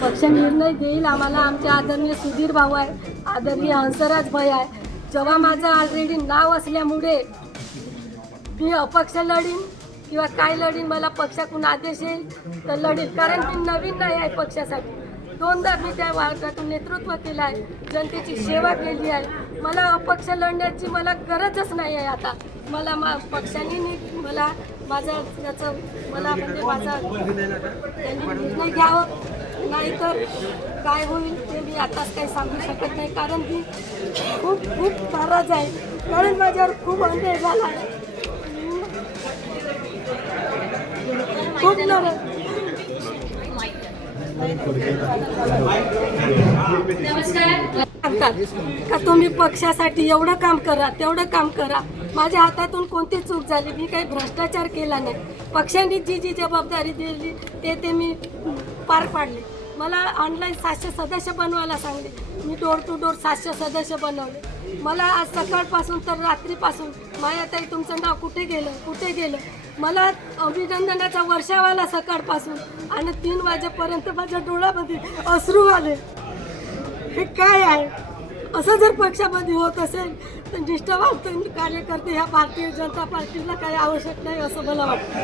पक्ष निर्णय देईल आम्हाला आमचे आदरणीय सुधीर भाऊ आहे, आदरणीय हंसराज भाई आहे. जेव्हा माझं ऑलरेडी नाव असल्यामुळे मी अपक्ष लढीन किंवा काय लढीन, मला पक्षाकडून आदेश येईल तर लढीन. कारण मी नवीन नाही आहे पक्षासाठी. दोनदा मी त्या वार्डातून नेतृत्व केलं आहे, जनतेची सेवा केली आहे. मला अपक्ष लढण्याची मला गरजच नाही आहे. आता मला पक्षाने मला माझं त्याचं मला म्हणजे माझा त्यांनी निर्णय घ्यावं, नाहीतर काय होईल ते मी आताच काही सांगू शकत नाही. कारण की खूप खूप नाराज आहे, कारण माझ्यावर खूप अन्याय झाला आहे. खूप नाराज का तुम्ही पक्षासाठी एवढं काम करा, तेवढं काम करा. माझ्या हातातून कोणती चूक झाली, मी काही भ्रष्टाचार केला नाही. पक्षाने जी जी जबाबदारी दिली ते मी पार पाडले. मला ऑनलाईन 700 सदस्य बनवायला सांगले, मी डोर टू डोर 700 सदस्य बनवले. मला आज सकाळपासून तर रात्रीपासून मायाताई तुमचं नाव कुठे गेलं. मला अभिनंदनाचा वर्षावाला सकाळपासून आणि 3 वाजेपर्यंत माझ्या डोळ्यामध्ये अश्रू आले. हे काय आहे? असं जर पक्षामध्ये होत असेल तर निष्ठावान कार्यकर्ते ह्या भारतीय जनता पार्टीला काही आवश्यक नाही असं मला वाटतं.